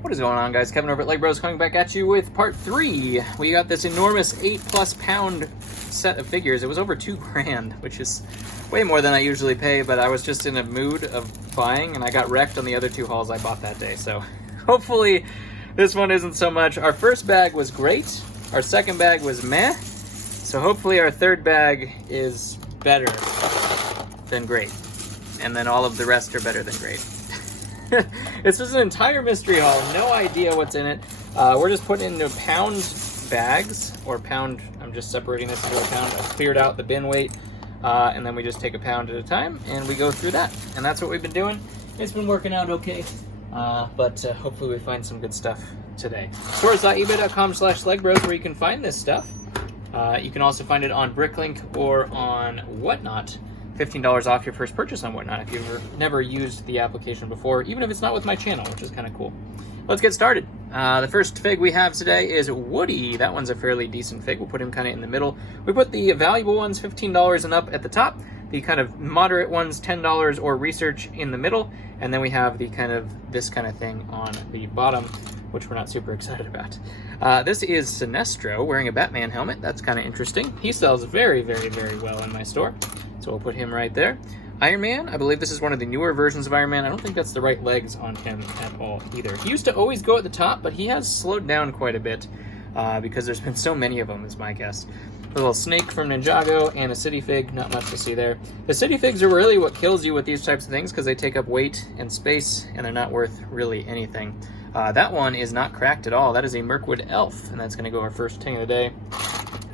What is going on, guys? Kevin over at Legbros coming back at you with part 3. We got this enormous 8+ pound set of figures. It was over $2,000, which is way more than I usually pay, but I was just in a mood of buying and I got wrecked on the other 2 hauls I bought that day. So hopefully this one isn't so much. Our first bag was great. Our second bag was meh. So hopefully our third bag is better than great. And then all of the rest are better than great. This is an entire mystery haul. No idea what's in it. We're just putting into pound bags, or pound, I'm just separating this into a pound. I've cleared out the bin weight, and then we just take a pound at a time, and we go through that. And that's what we've been doing. It's been working out okay, but hopefully we find some good stuff today. Stores.ebay.com/legbros where you can find this stuff. You can also find it on Bricklink or on Whatnot. $15 off your first purchase on Whatnot if you've never used the application before, even if it's not with my channel, which is kind of cool. Let's get started. The first fig we have today is Woody. That one's a fairly decent fig. We'll put him kind of in the middle. We put the valuable ones, $15 and up, at the top. The kind of moderate ones, $10 or research, in the middle. And then we have the kind of this kind of thing on the bottom, which we're not super excited about. This is Sinestro wearing a Batman helmet. That's kind of interesting. He sells very, very, very well in my store. So we'll put him right there. Iron Man, I believe this is one of the newer versions of Iron Man. I don't think that's the right legs on him at all either. He used to always go at the top, but he has slowed down quite a bit because there's been so many of them, is my guess. A little snake from Ninjago and a city fig, not much to see there. The city figs are really what kills you with these types of things because they take up weight and space and they're not worth really anything. That one is not cracked at all. That is a Mirkwood Elf, and that's going to go our first ting of the day.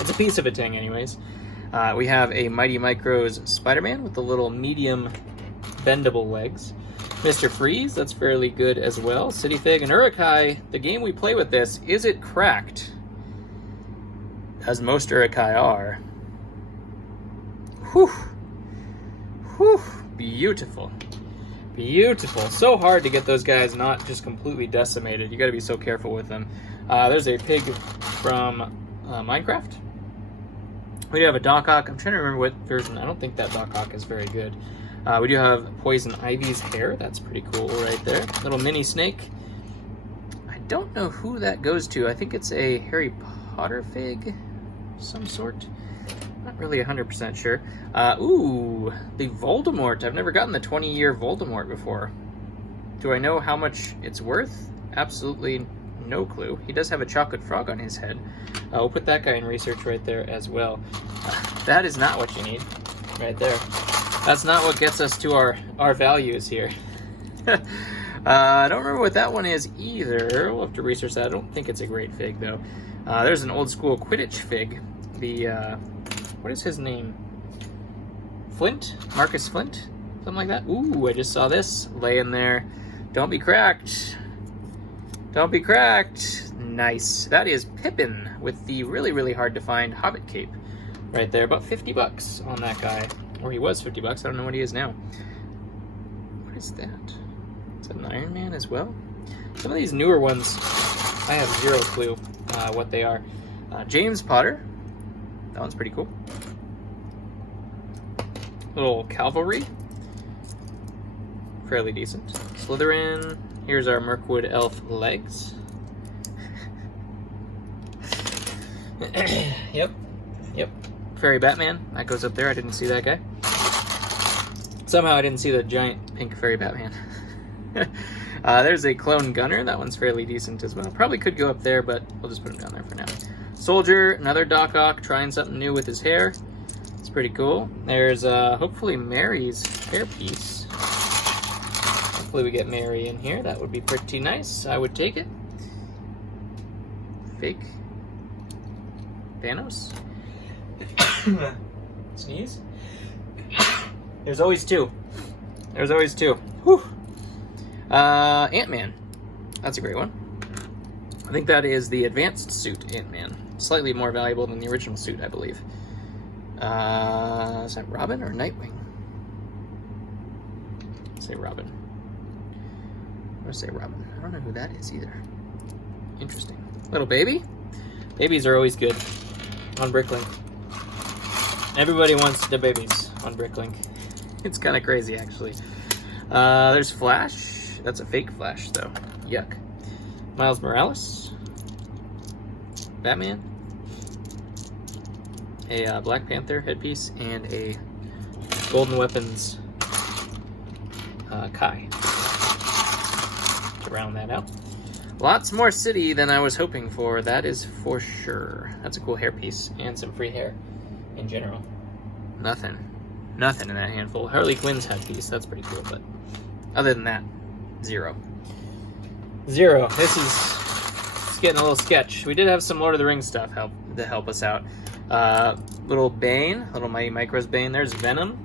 It's a piece of a ting anyways. We have a Mighty Micros Spider-Man with the little medium bendable legs. Mr. Freeze, that's fairly good as well. City Fig and Urukai. The game we play with this, is it cracked? As most Urukai are. Whew. Whew. Beautiful. Beautiful. So hard to get those guys not just completely decimated. You gotta be so careful with them. There's a pig from Minecraft. We do have a Doc Ock. I'm trying to remember what version. I don't think that Doc Ock is very good. We do have Poison Ivy's hair. That's pretty cool right there. Little mini snake. I don't know who that goes to. I think it's a Harry Potter fig of some sort. Not really 100% sure. Ooh, the Voldemort. I've never gotten the 20-year Voldemort before. Do I know how much it's worth? Absolutely no clue. He does have a chocolate frog on his head. We'll put that guy in research right there as well. That is not what you need right there. That's not what gets us to our values here. I don't remember what that one is either. We'll have to research that. I don't think it's a great fig though. There's an old school Quidditch fig. The what is his name? Flint? Marcus Flint? Something like that. Ooh, I just saw this laying there. Don't be cracked. Don't be cracked. Nice. That is Pippin with the really, really hard to find Hobbit cape right there. About 50 bucks on that guy. Or he was 50 bucks. I don't know what he is now. What is that? Is that an Iron Man as well? Some of these newer ones, I have zero clue what they are. James Potter. That one's pretty cool. Little Cavalry. Fairly decent. Slytherin. Here's our Mirkwood Elf legs. Yep. Fairy Batman. That goes up there. I didn't see that guy. Somehow I didn't see the giant pink Fairy Batman. There's a Clone Gunner. That one's fairly decent as well. Probably could go up there, but we'll just put him down there for now. Soldier. Another Doc Ock trying something new with his hair. It's pretty cool. There's hopefully Mary's hairpiece. Hopefully we get Mary in here. That would be pretty nice. I would take it. Fake. Thanos. Sneeze. There's always two. There's always two. Whew. Ant-Man. That's a great one. I think that is the advanced suit Ant-Man. Slightly more valuable than the original suit, I believe. Is that Robin or Nightwing? Let's say Robin. I'm gonna say Robin. I don't know who that is either. Interesting. Little baby. Babies are always good on Bricklink. Everybody wants the babies on Bricklink. It's kind of crazy, actually. There's Flash. That's a fake Flash, though. Yuck. Miles Morales, Batman, a Black Panther headpiece, and a Golden Weapons Kai to round that out. Lots more city than I was hoping for, that is for sure. That's a cool hairpiece and some free hair in general. Nothing in that handful. Harley Quinn's headpiece, that's pretty cool, but other than that, zero. This is getting a little sketch. We did have some Lord of the Rings stuff to help us out. Little Bane, little Mighty Micros Bane. There's Venom.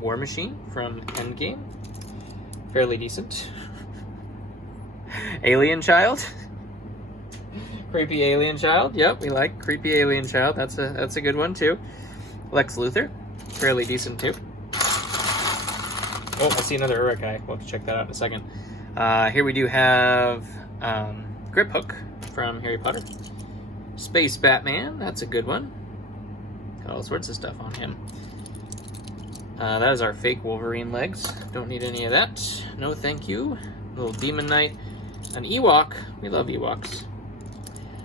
War Machine from Endgame. Fairly decent. Alien Child. Creepy Alien Child. Yep, we like Creepy Alien Child. That's a good one too. Lex Luthor. Fairly decent too. Oh, I see another Urukai. We'll have to check that out in a second. Here we do have Grip Hook from Harry Potter. Space Batman. That's a good one. Got all sorts of stuff on him. That is our fake Wolverine legs. Don't need any of that. No thank you. Little Demon Knight. An Ewok. We love Ewoks.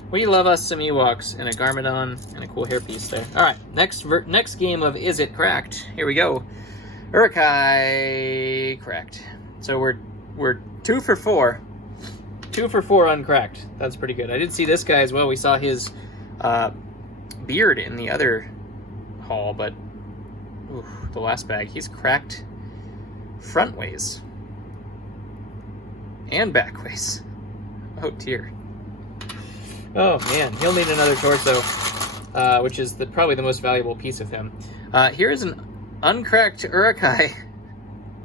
We love us some Ewoks. And a Garmadon and a cool hairpiece there. Alright, next game of Is It Cracked? Here we go. Urukai cracked. So we're 2 for 4. 2 for 4 uncracked. That's pretty good. I did see this guy as well. We saw his beard in the other haul, but oof, the last bag. He's cracked front ways and back ways. Oh dear. Oh man, he'll need another torso, which is probably the most valuable piece of him. Here is an uncracked Urukai.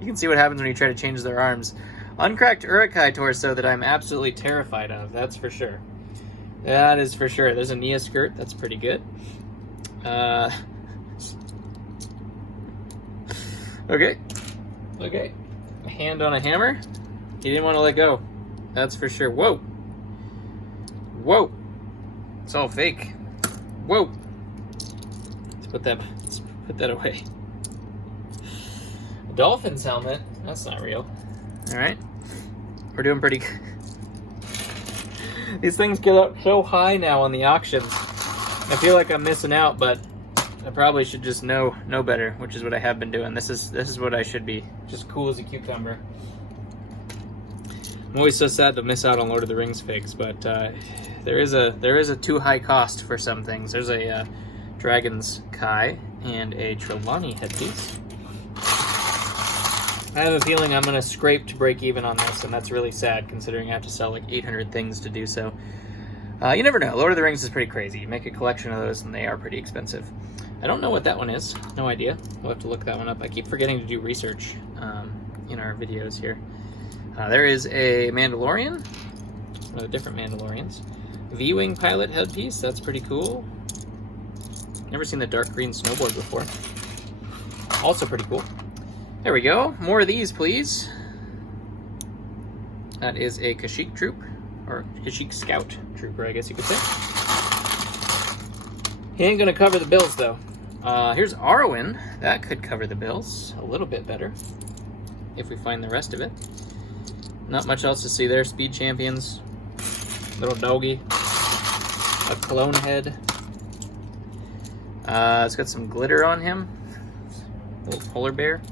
You can see what happens when you try to change their arms. Uncracked Urukai torso that I'm absolutely terrified of, that's for sure. That is for sure. There's a Nia skirt, that's pretty good. Okay. A hand on a hammer. He didn't want to let go. That's for sure. Whoa. It's all fake. Whoa. Let's put that away. A Dolphins helmet. That's not real. All right. We're doing pretty good. These things get up so high now on the auctions. I feel like I'm missing out, but I probably should just know better, which is what I have been doing. This is what I should be. Just cool as a cucumber. I'm always so sad to miss out on Lord of the Rings figs, but there is a too high cost for some things. There's a Dragon's Kai and a Trelawney headpiece. I have a feeling I'm gonna scrape to break even on this, and that's really sad considering I have to sell like 800 things to do so. You never know. Lord of the Rings is pretty crazy. You make a collection of those and they are pretty expensive. I don't know what that one is. No idea. We'll have to look that one up. I keep forgetting to do research in our videos here. There is a Mandalorian. One of the different Mandalorians. V-Wing pilot headpiece. That's pretty cool. Never seen the dark green snowboard before. Also pretty cool. There we go. More of these, please. That is a Kashyyyk troop. Or Kashyyyk scout trooper, I guess you could say. He ain't gonna cover the bills, though. Here's Arwen. That could cover the bills a little bit better. If we find the rest of it. Not much else to see there. Speed champions. Little doggy. A clone head. It's got some glitter on him. Little polar bear.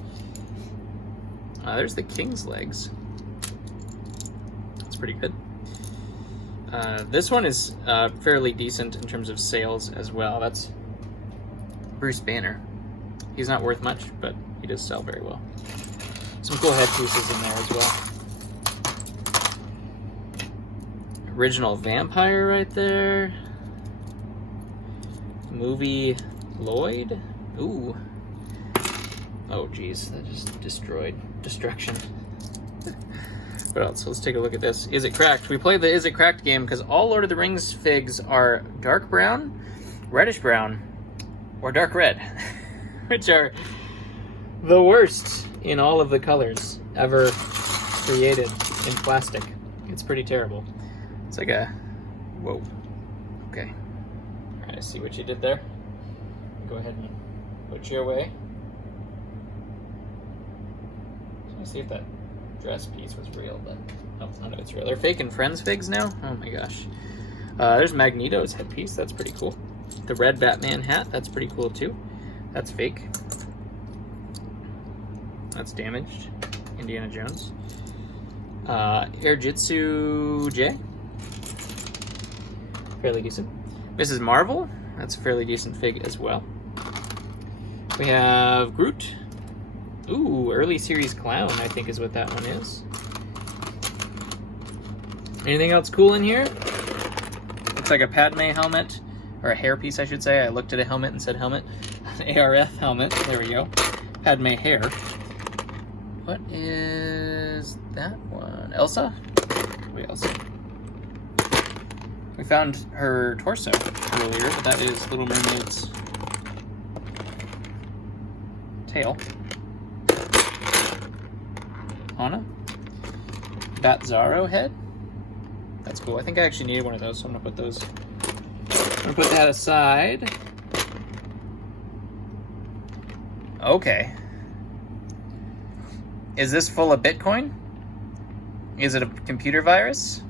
There's the king's legs. That's pretty good. This one is fairly decent in terms of sales as well. That's Bruce Banner. He's not worth much, but he does sell very well. Some cool head pieces in there as well. Original vampire right there. Movie Lloyd. Ooh. Oh geez, that just destroyed. Destruction. What else? Let's take a look at this. Is It Cracked? We played the Is It Cracked game because all Lord of the Rings figs are dark brown, reddish brown, or dark red, which are the worst in all of the colors ever created in plastic. It's pretty terrible. It's like a... Whoa. Okay. Alright, I see what you did there. Go ahead and put you away. Let's see if that dress piece was real, but none of it's real. They're faking Friends figs now? Oh my gosh. There's Magneto's headpiece. That's pretty cool. The red Batman hat. That's pretty cool too. That's fake. That's damaged. Indiana Jones. Air Jitsu J. Fairly decent. Mrs. Marvel. That's a fairly decent fig as well. We have Groot. Ooh, early series clown, I think is what that one is. Anything else cool in here? Looks like a Padme helmet, or a hairpiece, I should say. I looked at a helmet and said helmet. An ARF helmet. There we go. Padme hair. What is that one? Elsa? Wait, Elsa. We found her torso earlier, but that is Little Mermaid's tail. Anna. Bat Zaro head. That's cool. I think I actually needed one of those, so I'm gonna put those. I'm gonna put that aside. Okay. Is this full of Bitcoin? Is it a computer virus?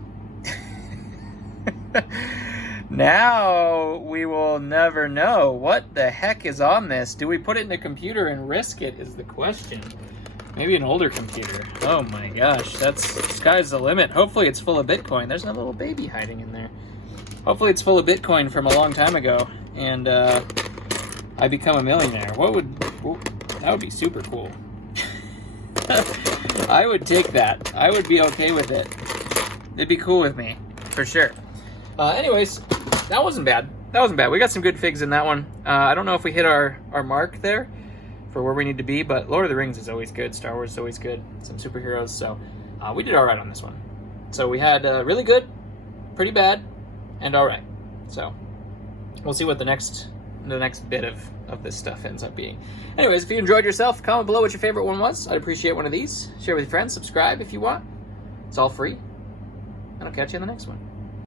Now we will never know. What the heck is on this? Do we put it in a computer and risk it is the question. Maybe an older computer. Oh my gosh, that's sky's the limit. Hopefully it's full of Bitcoin. There's a little baby hiding in there. Hopefully it's full of Bitcoin from a long time ago, and I become a millionaire. That would be super cool. I would take that. I would be okay with it. It'd be cool with me, for sure. Anyways, that wasn't bad. That wasn't bad. We got some good figs in that one. I don't know if we hit our mark there for where we need to be, but Lord of the Rings is always good. Star Wars is always good. Some superheroes, so we did all right on this one. So we had really good, pretty bad, and all right. So we'll see what the next bit of this stuff ends up being. Anyways, if you enjoyed yourself, comment below what your favorite one was. I'd appreciate one of these. Share with your friends. Subscribe if you want. It's all free. And I'll catch you in the next one.